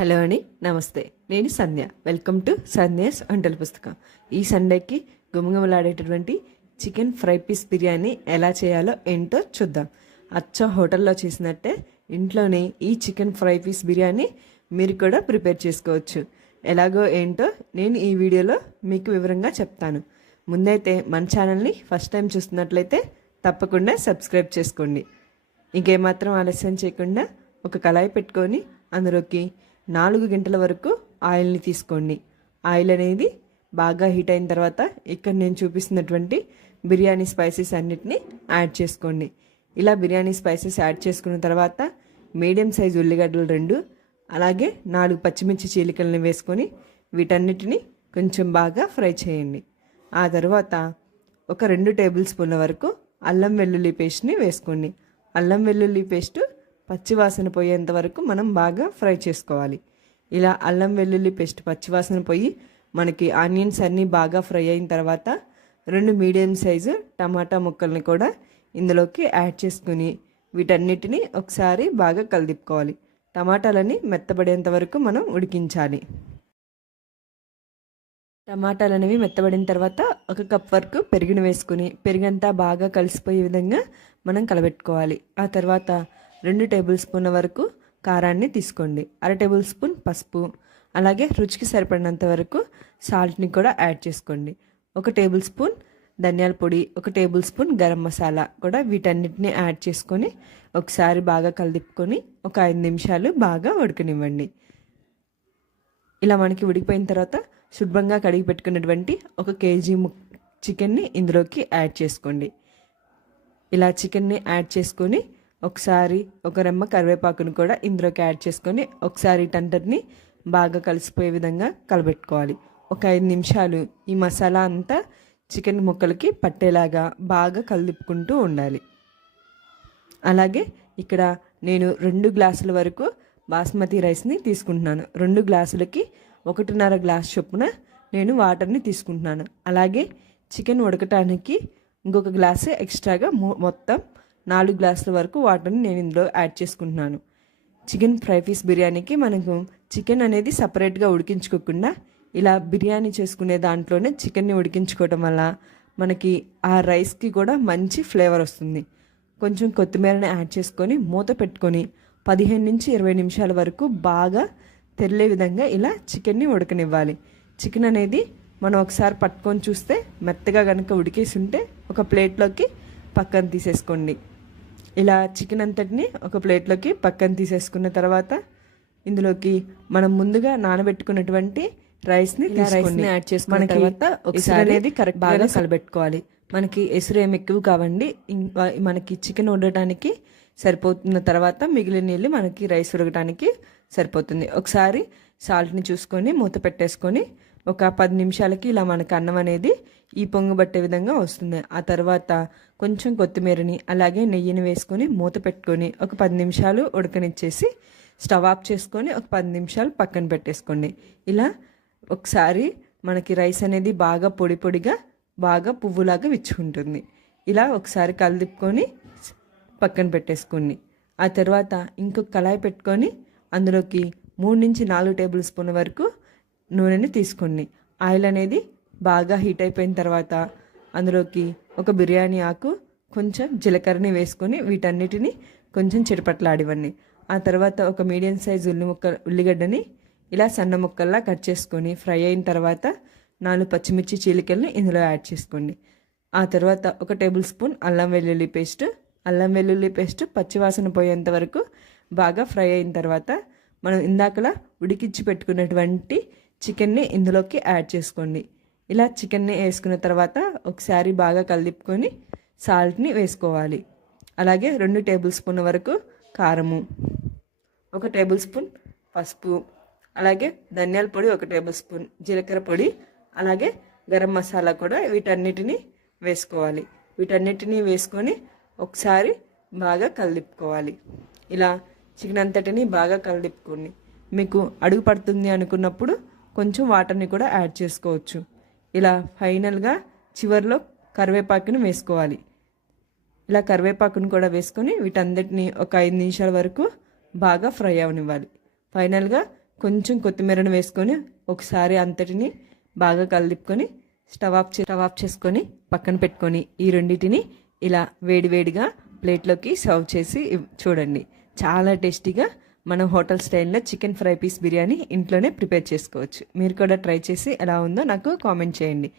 Hello అండి నమస్తే. నేను సంధ్య. వెల్కమ్ టు సంధ్యాస్ వంటల పుస్తకం. ఈ సండేకి గుమగుమలాడేటటువంటి చికెన్ ఫ్రై పీస్ బిర్యానీ ఎలా చేయాలో ఏంటో చూద్దాం. అచ్చ హోటల్లో చేసినట్టే ఇంట్లోనే ఈ చికెన్ ఫ్రై పీస్ బిర్యానీ మీరు కూడా ప్రిపేర్ చేసుకోవచ్చు. ఎలాగో ఏంటో నేను ఈ వీడియోలో మీకు వివరంగా చెప్తాను. ముందైతే మన ఛానల్ని ఫస్ట్ టైం చూస్తున్నట్లయితే తప్పకుండా సబ్స్క్రైబ్ చేసుకోండి. ఇంకేమాత్రం ఆలస్యం చేయకుండా ఒక కళాయి పెట్టుకొని అందులోకి నాలుగు గంటల వరకు ఆయిల్ని తీసుకోండి. ఆయిల్ అనేది బాగా హీట్ అయిన తర్వాత ఇక్కడ నేను చూపిస్తున్నటువంటి బిర్యానీ స్పైసెస్ అన్నిటిని యాడ్ చేసుకోండి. ఇలా బిర్యానీ స్పైసెస్ యాడ్ చేసుకున్న తర్వాత మీడియం సైజ్ ఉల్లిగడ్డలు రెండు అలాగే నాలుగు పచ్చిమిర్చి చీలికల్ని వేసుకొని వీటన్నిటిని కొంచెం బాగా ఫ్రై చేయండి. ఆ తర్వాత ఒక రెండు టేబుల్ స్పూన్ల వరకు అల్లం వెల్లుల్లి పేస్ట్ని వేసుకోండి. అల్లం వెల్లుల్లి పేస్టు పచ్చివాసన పోయేంత వరకు మనం బాగా ఫ్రై చేసుకోవాలి. ఇలా అల్లం వెల్లుల్లి పేస్ట్ పచ్చివాసన పోయి మనకి ఆనియన్స్ అన్నీ బాగా ఫ్రై అయిన తర్వాత రెండు మీడియం సైజు టమాటా ముక్కల్ని కూడా ఇందులోకి యాడ్ చేసుకుని వీటన్నిటిని ఒకసారి బాగా కలిదిప్పుకోవాలి. టమాటాలని మెత్తబడేంత వరకు మనం ఉడికించాలి. టమాటాలు అనేవి మెత్తబడిన తర్వాత ఒక కప్ వరకు పెరుగును వేసుకుని పెరుగంతా బాగా కలిసిపోయే విధంగా మనం కలబెట్టుకోవాలి. ఆ తర్వాత రెండు టేబుల్ స్పూన్ల వరకు కారాన్ని తీసుకోండి. అర టేబుల్ స్పూన్ పసుపు. అలాగే రుచికి సరిపడినంత వరకు సాల్ట్ని కూడా యాడ్ చేసుకోండి. ఒక టేబుల్ స్పూన్ ధనియాల పొడి ఒక టేబుల్ స్పూన్ గరం మసాలా కూడా వీటన్నిటిని యాడ్ చేసుకొని ఒకసారి బాగా కలిదిప్పుకొని ఒక ఐదు నిమిషాలు బాగా ఉడకనివ్వండి. ఇలా మనకి ఉడికిపోయిన తర్వాత శుభ్రంగా కడిగి పెట్టుకున్నటువంటి ఒక కేజీ చికెన్ని ఇందులోకి యాడ్ చేసుకోండి. ఇలా చికెన్ని యాడ్ చేసుకొని ఒకసారి ఒక రెమ్మ కరివేపాకును కూడా ఇందులోకి యాడ్ చేసుకొని ఒకసారి టంటర్ని బాగా కలిసిపోయే విధంగా కలబెట్టుకోవాలి. ఒక ఐదు నిమిషాలు ఈ మసాలా అంతా చికెన్ ముక్కలకి పట్టేలాగా బాగా కలిపుకుంటూ ఉండాలి. అలాగే ఇక్కడ నేను రెండు గ్లాసుల వరకు బాస్మతి రైస్ని తీసుకుంటున్నాను. రెండు గ్లాసులకి ఒకటిన్నర గ్లాస్ చొప్పున నేను వాటర్ని తీసుకుంటున్నాను. అలాగే చికెన్ ఉడకటానికి ఇంకొక గ్లాసు ఎక్స్ట్రాగా మొత్తం నాలుగు గ్లాసుల వరకు వాటర్ని నేను ఇందులో యాడ్ చేసుకుంటున్నాను. చికెన్ ఫ్రై పీస్ బిర్యానీకి మనకు చికెన్ అనేది సపరేట్గా ఉడికించుకోకుండా ఇలా బిర్యానీ చేసుకునే దాంట్లోనే చికెన్ని ఉడికించుకోవడం వల్ల మనకి ఆ రైస్కి కూడా మంచి ఫ్లేవర్ వస్తుంది. కొంచెం కొత్తిమీరని యాడ్ చేసుకొని మూత పెట్టుకొని పదిహేను నుంచి ఇరవై నిమిషాల వరకు బాగా తెరలే విధంగా ఇలా చికెన్ని ఉడకనివ్వాలి. చికెన్ అనేది మనం ఒకసారి పట్టుకొని చూస్తే మెత్తగా కనుక ఉడికేసి ఉంటే ఒక ప్లేట్లోకి పక్కన తీసేసుకోండి. ఇలా చికెన్ అంతటిని ఒక ప్లేట్లోకి పక్కన తీసేసుకున్న తర్వాత ఇందులోకి మనం ముందుగా నానబెట్టుకున్నటువంటి రైస్ని రైస్ని యాడ్ చేసుకున్న తర్వాత ఒకసారి అనేది కరెక్ట్ బాగా కలబెట్టుకోవాలి. మనకి ఎసురు ఏమి ఎక్కువ కావండి. మనకి చికెన్ వండటానికి సరిపోతున్న తర్వాత మిగిలిన నీళ్ళు మనకి రైస్ ఉడకడానికి సరిపోతుంది. ఒకసారి సాల్ట్ని చూసుకొని మూత పెట్టేసుకొని ఒక పది నిమిషాలకి ఇలా మనకు అన్నం అనేది ఈ పొంగు పట్టే విధంగా వస్తుంది. ఆ తర్వాత కొంచెం కొత్తిమీరని అలాగే నెయ్యిని వేసుకొని మూత పెట్టుకొని ఒక పది నిమిషాలు ఉడకనిచ్చేసి స్టవ్ ఆఫ్ చేసుకొని ఒక పది నిమిషాలు పక్కన పెట్టేసుకోండి. ఇలా ఒకసారి మనకి రైస్ అనేది బాగా పొడి పొడిగా బాగా పువ్వులాగా విచ్చుకుంటుంది. ఇలా ఒకసారి కలదిప్పుకొని పక్కన పెట్టేసుకోండి. ఆ తర్వాత ఇంకొక కళాయి పెట్టుకొని అందులోకి మూడు నుంచి నాలుగు టేబుల్ స్పూన్ వరకు నూనెని తీసుకోండి ఆయిల్ అనేది బాగా హీట్ అయిపోయిన తర్వాత అందులోకి ఒక బిర్యానీ ఆకు కొంచెం జీలకర్రని వేసుకొని వీటన్నిటిని కొంచెం చిటపట్లాడివ్వండి. ఆ తర్వాత ఒక మీడియం సైజ్ ఉల్లి ముక్క ఉల్లిగడ్డని ఇలా సన్న ముక్కల్లా కట్ చేసుకొని ఫ్రై అయిన తర్వాత నాలుగు పచ్చిమిర్చి చీలికల్ని ఇందులో యాడ్ చేసుకోండి. ఆ తర్వాత ఒక టేబుల్ స్పూన్ అల్లం వెల్లుల్లి పేస్ట్. అల్లం వెల్లుల్లి పేస్ట్ పచ్చివాసన పోయేంత వరకు బాగా ఫ్రై అయిన తర్వాత మనం ఇందాకలా ఉడికించి పెట్టుకున్నటువంటి చికెన్ని ఇందులోకి యాడ్ చేసుకోండి. ఇలా చికెన్ని వేసుకున్న తర్వాత ఒకసారి బాగా కలిపుకొని సాల్ట్ని వేసుకోవాలి. అలాగే రెండు టేబుల్ స్పూన్ వరకు కారము ఒక టేబుల్ స్పూన్ పసుపు అలాగే ధనియాల పొడి ఒక టేబుల్ స్పూన్ జీలకర్ర పొడి అలాగే గరం మసాలా కూడా వీటన్నిటిని వేసుకోవాలి. వీటన్నిటిని వేసుకొని ఒకసారి బాగా కలిపుకోవాలి. ఇలా చికెన్ అంతటిని బాగా కలిపుకోండి. మీకు అడుగు పడుతుంది అనుకున్నప్పుడు కొంచెం వాటర్ని కూడా యాడ్ చేసుకోవచ్చు. ఇలా ఫైనల్గా చివరిలో కరివేపాకును వేసుకోవాలి. ఇలా కరివేపాకును కూడా వేసుకొని వీటన్నిటిని ఒక ఐదు నిమిషాల వరకు బాగా ఫ్రై అవనివ్వాలి. ఫైనల్గా కొంచెం కొత్తిమీరను వేసుకొని ఒకసారి అంతటిని బాగా కలిపుకొని స్టవ్ ఆఫ్ స్టవ్ ఆఫ్ చేసుకొని పక్కన పెట్టుకొని ఈ రెండింటిని ఇలా వేడివేడిగా ప్లేట్లోకి సర్వ్ చేసి చూడండి. చాలా టేస్టీగా మనం హోటల్ స్టైల్లో చికెన్ ఫ్రై పీస్ బిర్యానీ ఇంట్లోనే ప్రిపేర్ చేసుకోవచ్చు. మీరు కూడా ట్రై చేసి ఎలా ఉందో నాకు కామెంట్ చేయండి.